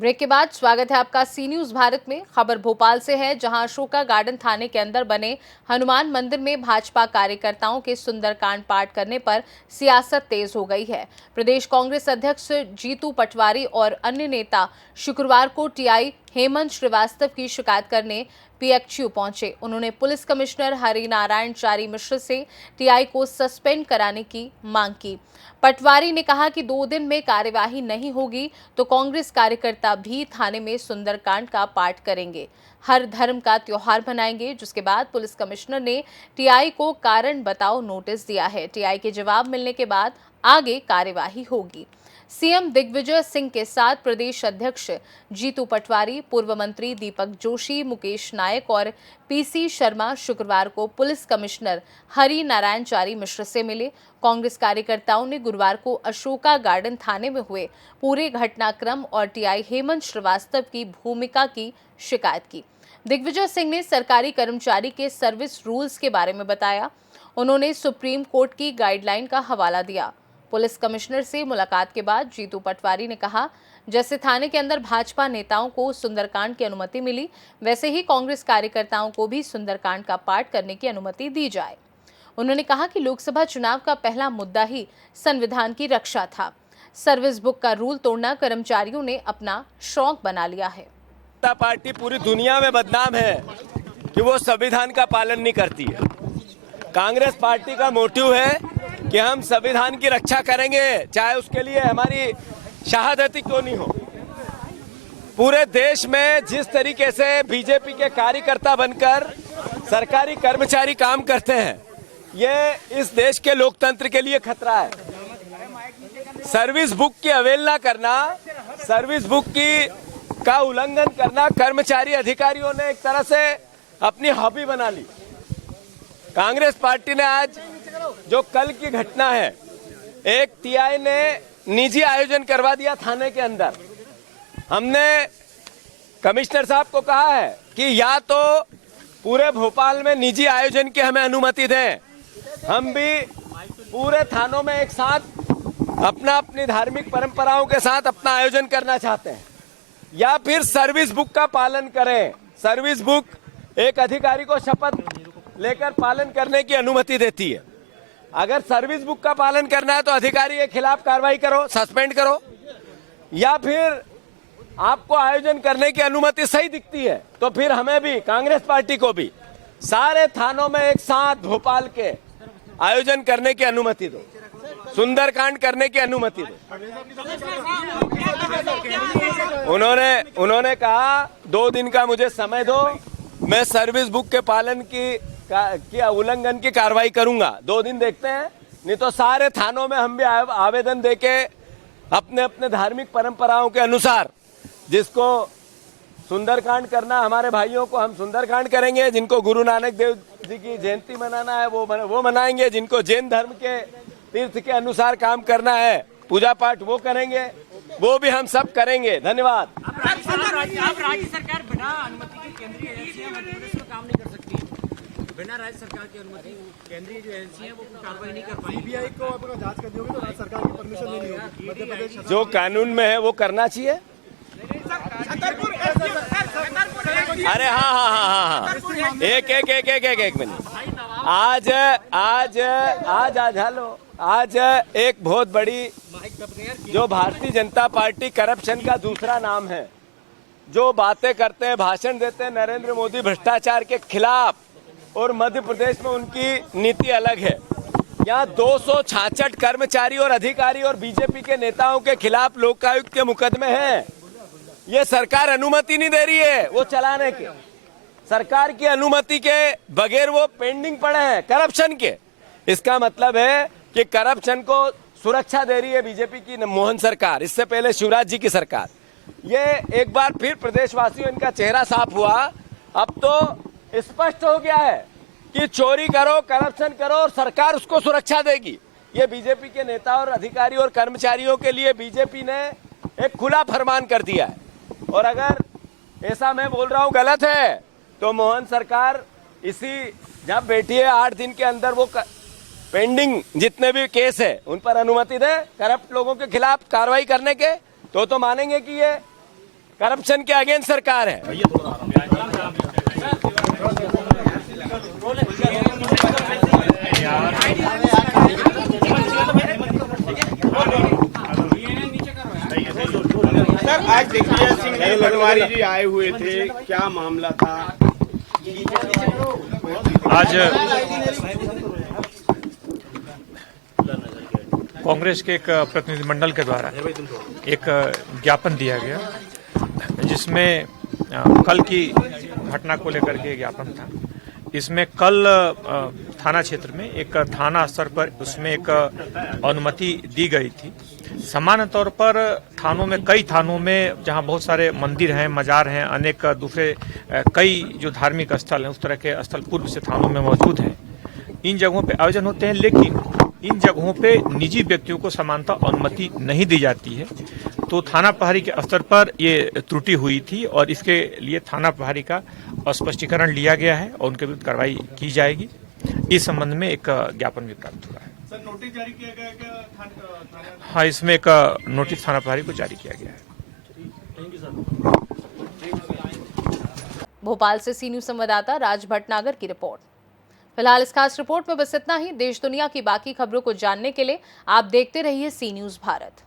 Break के बाद स्वागत है आपका सी न्यूज भारत में। खबर भोपाल से है, जहां अशोका गार्डन थाने के अंदर बने हनुमान मंदिर में भाजपा कार्यकर्ताओं के सुंदरकांड पाठ करने पर सियासत तेज हो गई है। प्रदेश कांग्रेस अध्यक्ष जीतू पटवारी और अन्य नेता शुक्रवार को टीआई हेमंत श्रीवास्तव की शिकायत करने पीएचयू पहुंचे। उन्होंने पुलिस कमिश्नर हरिनारायण चारी मिश्र से टीआई को सस्पेंड कराने की मांग की। पटवारी ने कहा कि 2 दिन में कार्यवाही नहीं होगी तो कांग्रेस कार्यकर्ता भी थाने में सुंदरकांड का पाठ करेंगे, हर धर्म का त्योहार मनाएंगे। जिसके बाद पुलिस कमिश्नर ने टीआई को कारण बताओ नोटिस दिया है। टीआई के जवाब मिलने के बाद आगे कार्यवाही होगी। सीएम दिग्विजय सिंह के साथ प्रदेश अध्यक्ष जीतू पटवारी, पूर्व मंत्री दीपक जोशी, मुकेश नायक और पीसी शर्मा शुक्रवार को पुलिस कमिश्नर हरिनारायण चारी मिश्र से मिले। कांग्रेस कार्यकर्ताओं ने गुरुवार को अशोका गार्डन थाने में हुए पूरे घटनाक्रम और टीआई हेमंत श्रीवास्तव की भूमिका की शिकायत की। दिग्विजय सिंह ने सरकारी कर्मचारी के सर्विस रूल्स के बारे में बताया। उन्होंने सुप्रीम कोर्ट की गाइडलाइन का हवाला दिया। पुलिस कमिश्नर से मुलाकात के बाद जीतू पटवारी ने कहा, जैसे थाने के अंदर भाजपा नेताओं को सुंदरकांड की अनुमति मिली, वैसे ही कांग्रेस कार्यकर्ताओं को भी सुंदरकांड का पाठ करने की अनुमति दी जाए। उन्होंने कहा कि लोकसभा चुनाव का पहला मुद्दा ही संविधान की रक्षा था। सर्विस बुक का रूल तोड़ना कर्मचारियों ने अपना शौक बना लिया है। पार्टी पूरी दुनिया में बदनाम है कि वो संविधान का पालन नहीं करती है। कांग्रेस पार्टी का मोटिव है कि हम संविधान की रक्षा करेंगे, चाहे उसके लिए हमारी शहादती क्यों नहीं हो। पूरे देश में जिस तरीके से बीजेपी के कार्यकर्ता बनकर सरकारी कर्मचारी काम करते हैं, ये इस देश के लोकतंत्र के लिए खतरा है। सर्विस बुक की अवहेलना करना, सर्विस बुक का उल्लंघन करना कर्मचारी अधिकारियों ने एक तरह से अपनी हॉबी बना ली। कांग्रेस पार्टी ने आज जो कल की घटना है, एक टीआई ने निजी आयोजन करवा दिया थाने के अंदर। हमने कमिश्नर साहब को कहा है कि या तो पूरे भोपाल में निजी आयोजन की हमें अनुमति दें, हम भी पूरे थानों में एक साथ अपनी धार्मिक परंपराओं के साथ अपना आयोजन करना चाहते हैं, या फिर सर्विस बुक का पालन करें। सर्विस बुक एक अधिकारी को शपथ लेकर पालन करने की अनुमति देती है। अगर सर्विस बुक का पालन करना है तो अधिकारी के खिलाफ कार्रवाई करो, सस्पेंड करो, या फिर आपको आयोजन करने की अनुमति सही दिखती है तो फिर हमें भी, कांग्रेस पार्टी को भी सारे थानों में एक साथ भोपाल के आयोजन करने की अनुमति दो, सुंदरकांड करने की अनुमति दो। उन्होंने कहा 2 दिन का मुझे समय दो, मैं सर्विस बुक के पालन की उल्लंघन की कार्रवाई करूंगा। 2 दिन देखते हैं, नहीं तो सारे थानों में हम भी आवेदन देके अपने अपने धार्मिक परंपराओं के अनुसार जिसको सुंदरकांड करना, हमारे भाइयों को हम सुंदरकांड करेंगे। जिनको गुरु नानक देव जी की जयंती मनाना है वो मनाएंगे। जिनको जैन धर्म के तीर्थ के अनुसार काम करना है, पूजा पाठ वो करेंगे, वो भी हम सब करेंगे। धन्यवाद। आप राज्य सरकार बिना अनुमति की केंद्रीय एजेंसियां मध्य प्रदेश में काम नहीं कर सकती। बिना राज्य सरकार की अनुमति केंद्रीय जो एजेंसी है वो कार्रवाई नहीं कर पाएगी। सीबीआई को अगर जांच कर दोगे तो राज्य सरकार की परमिशन लेनी होगी। मध्य प्रदेश जो कानून में है वो करना चाहिए। अरे हाँ, एक मिनट। आज एक बहुत बड़ी, जो भारतीय जनता पार्टी करप्शन का दूसरा नाम है, जो बातें करते हैं, भाषण देते हैं नरेंद्र मोदी भ्रष्टाचार के खिलाफ, और मध्य प्रदेश में उनकी नीति अलग है। यहाँ 266 कर्मचारी और अधिकारी और बीजेपी के नेताओं के खिलाफ लोकायुक्त के मुकदमे हैं। ये सरकार अनुमति नहीं दे रही है वो चलाने के। सरकार की अनुमति के बगैर वो पेंडिंग पड़े हैं करप्शन के। इसका मतलब है कि करप्शन को सुरक्षा दे रही है बीजेपी की मोहन सरकार, इससे पहले शिवराज जी की सरकार। ये एक बार फिर प्रदेशवासियों, इनका चेहरा साफ हुआ। अब तो स्पष्ट हो गया है कि चोरी करो, करप्शन करो और सरकार उसको सुरक्षा देगी। ये बीजेपी के नेता और अधिकारी और कर्मचारियों के लिए बीजेपी ने एक खुला फरमान कर दिया है। और अगर ऐसा मैं बोल रहा हूँ गलत है तो मोहन सरकार इसी जब बैठी है 8 दिन के अंदर वो पेंडिंग जितने भी केस है उन पर अनुमति दे करप्ट लोगों के खिलाफ कार्रवाई करने के, तो मानेंगे कि ये करप्शन के अगेंस्ट सरकार है। सर, आज दिग्विजय सिंह पटवारी जी आए हुए थे, क्या मामला था? आज कांग्रेस के एक प्रतिनिधिमंडल के द्वारा एक ज्ञापन दिया गया, जिसमें कल की घटना को लेकर के ज्ञापन था। इसमें कल थाना क्षेत्र में एक थाना स्तर पर उसमें एक अनुमति दी गई थी। सामान्य तौर पर थानों में, कई थानों में जहां बहुत सारे मंदिर हैं, मजार हैं, अनेक दूसरे कई जो धार्मिक स्थल हैं, उस तरह के स्थल पूर्व से थानों में मौजूद हैं। इन जगहों पे आयोजन होते हैं, लेकिन इन जगहों पे निजी व्यक्तियों को समानता अनुमति नहीं दी जाती है। तो थाना प्रभारी के स्तर पर ये त्रुटि हुई थी और इसके लिए थाना प्रभारी का स्पष्टीकरण लिया गया है और उनके विरुद्ध कार्रवाई की जाएगी। इस संबंध में एक ज्ञापन भी प्राप्त हुआ है। सर, नोटिस जारी किया गया क्या? हाँ, इसमें एक नोटिस थाना प्रभारी को जारी किया गया है। भोपाल से सी न्यूज संवाददाता राज भटनागर की रिपोर्ट। फिलहाल इस खास रिपोर्ट में बस इतना ही। देश दुनिया की बाकी खबरों को जानने के लिए आप देखते रहिए सी न्यूज भारत।